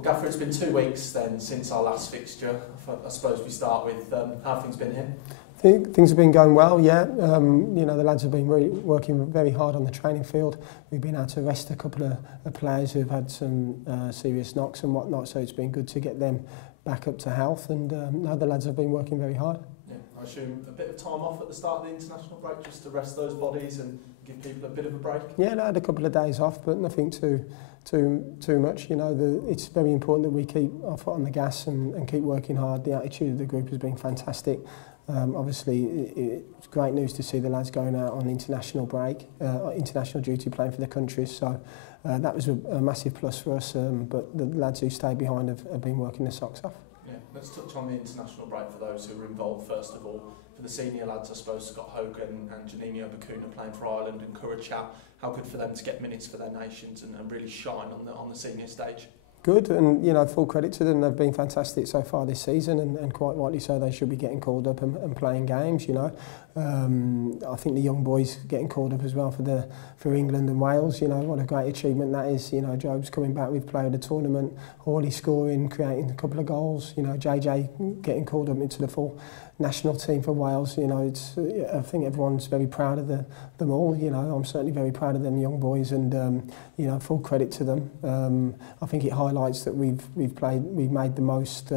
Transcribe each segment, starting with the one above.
Well, Gaffer, it's been 2 weeks then since our last fixture. I suppose we start with how have things been here? I think things have been going well, yeah. You know, the lads have been really working very hard on the training field. We've been able to rest a couple of players who've had some serious knocks and whatnot, so it's been good to get them back up to health. And no, the lads have been working very hard. Yeah, I assume a bit of time off at the start of the international break just to rest those bodies and give people a bit of a break? Yeah, I had a couple of days off, but nothing too much. You know, it's very important that we keep our foot on the gas and keep working hard. The attitude of the group has been fantastic. Obviously, it's great news to see the lads going out on international break, international duty, playing for the countries. So that was a massive plus for us. But the lads who stayed behind have been working their socks off. Yeah, let's touch on the international break for those who were involved first of all. For the senior lads, I suppose Scott Hogan and Janine Obakuna playing for Ireland and Currachat. How good for them to get minutes for their nations and really shine on the senior stage? Good, and you know, full credit to them. They've been fantastic so far this season, and quite rightly so. They should be getting called up and playing games. You know, I think the young boys getting called up as well for England and Wales. You know, what a great achievement that is. You know, Job's coming back with player of the tournament, Hawley scoring, creating a couple of goals. You know, JJ getting called up into the full national team for Wales. You know, I think everyone's very proud of them all. You know, I'm certainly very proud of them young boys, and you know, full credit to them. I think it highlights that we've made the most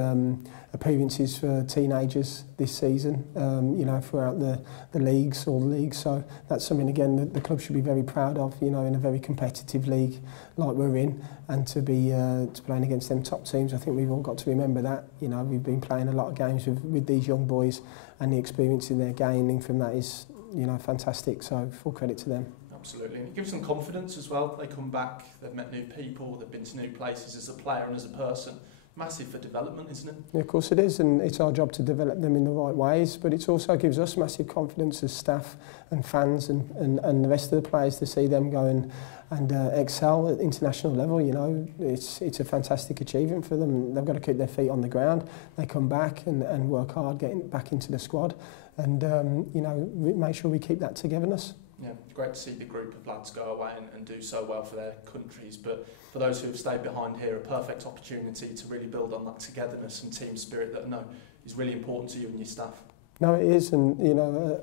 appearances for teenagers this season. You know, throughout the leagues, all the leagues. So that's something again that the club should be very proud of. You know, in a very competitive league like we're in, and to be playing against them top teams. I think we've all got to remember that. You know, we've been playing a lot of games with these young boys, and the experience they're gaining from that is, you know, fantastic. So full credit to them. Absolutely, and it gives them confidence as well. They come back, they've met new people, they've been to new places as a player and as a person. Massive for development, isn't it? Yeah, of course it is, and it's our job to develop them in the right ways, but it also gives us massive confidence as staff and fans and the rest of the players to see them go and excel at international level. You know, it's a fantastic achievement for them. They've got to keep their feet on the ground. They come back and work hard getting back into the squad, and you know, make sure we keep that togetherness. Yeah, it's great to see the group of lads go away and do so well for their countries, but for those who have stayed behind here, a perfect opportunity to really build on that togetherness and team spirit that I know is really important to you and your staff. No, it is, and you know,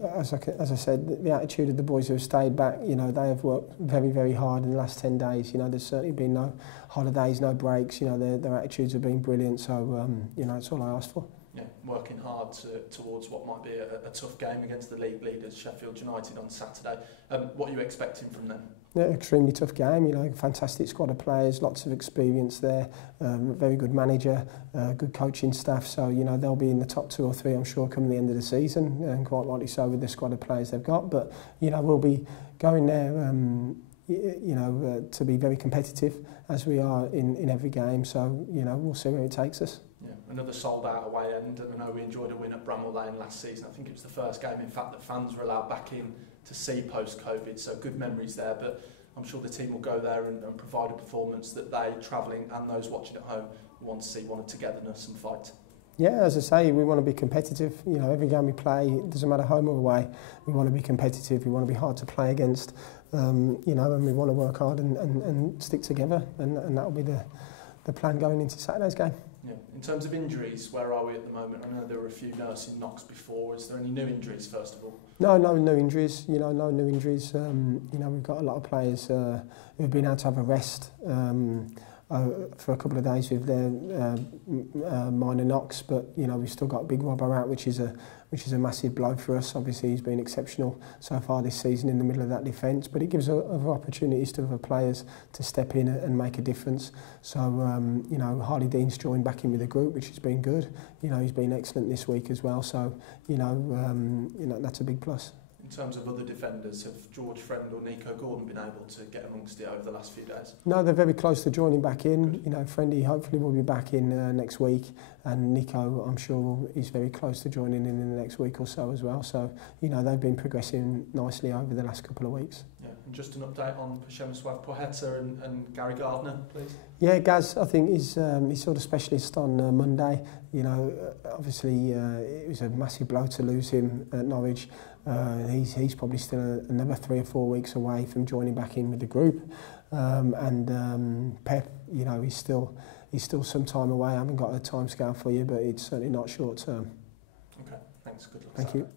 as I said, the attitude of the boys who have stayed back, you know, they have worked very, very hard in the last 10 days. You know, there's certainly been no holidays, no breaks. You know, their attitudes have been brilliant. So, you know, that's all I asked for. Yeah, working hard towards what might be a tough game against the league leaders, Sheffield United, on Saturday. What are you expecting from them? Yeah, extremely tough game. You know, fantastic squad of players, lots of experience there, very good manager, good coaching staff. So, you know, they'll be in the top 2 or 3, I'm sure, come the end of the season, and quite rightly so with the squad of players they've got. But, you know, we'll be going there, you know, to be very competitive as we are in every game. So, you know, we'll see where it takes us. Yeah, another sold-out away end. I know we enjoyed a win at Brammall Lane last season. I think it was the first game, in fact, that fans were allowed back in to see post-COVID, so good memories there. But I'm sure the team will go there and provide a performance that they, travelling, and those watching at home, want to see, one of togetherness and fight. Yeah, as I say, we want to be competitive. You know, every game we play, it doesn't matter home or away, we want to be competitive, we want to be hard to play against, you know, and we want to work hard and stick together, and that'll be the plan going into Saturday's game. Yeah. In terms of injuries, where are we at the moment? I know there were a few nursing knocks before. Is there any new injuries, first of all? No injuries. You know, no new injuries. You know, we've got a lot of players who've been able to have a rest for a couple of days with their minor knocks, but you know, we've still got Big Robbo out, which is a massive blow for us. Obviously, he's been exceptional so far this season in the middle of that defence, but it gives other opportunities to other players to step in and make a difference. So, you know, Harley Dean's joined back in with the group, which has been good. You know, he's been excellent this week as well. So, you know, that's a big plus. In terms of other defenders, have George Friend or Nico Gordon been able to get amongst it over the last few days? No, they're very close to joining back in. Good. You know, Friendy hopefully will be back in next week, and Nico, I'm sure, is very close to joining in the next week or so as well. So, you know, they've been progressing nicely over the last couple of weeks. Yeah, and just an update on Przemysław Poheta and Gary Gardner, please. Yeah, Gaz, I think he's sort of specialist on Monday. You know, obviously it was a massive blow to lose him at Norwich. He's probably still another 3 or 4 weeks away from joining back in with the group. Pep, you know, he's still he's still some time away. I haven't got a time scale for you, but it's certainly not short term. Okay, thanks. Good luck. Thank you.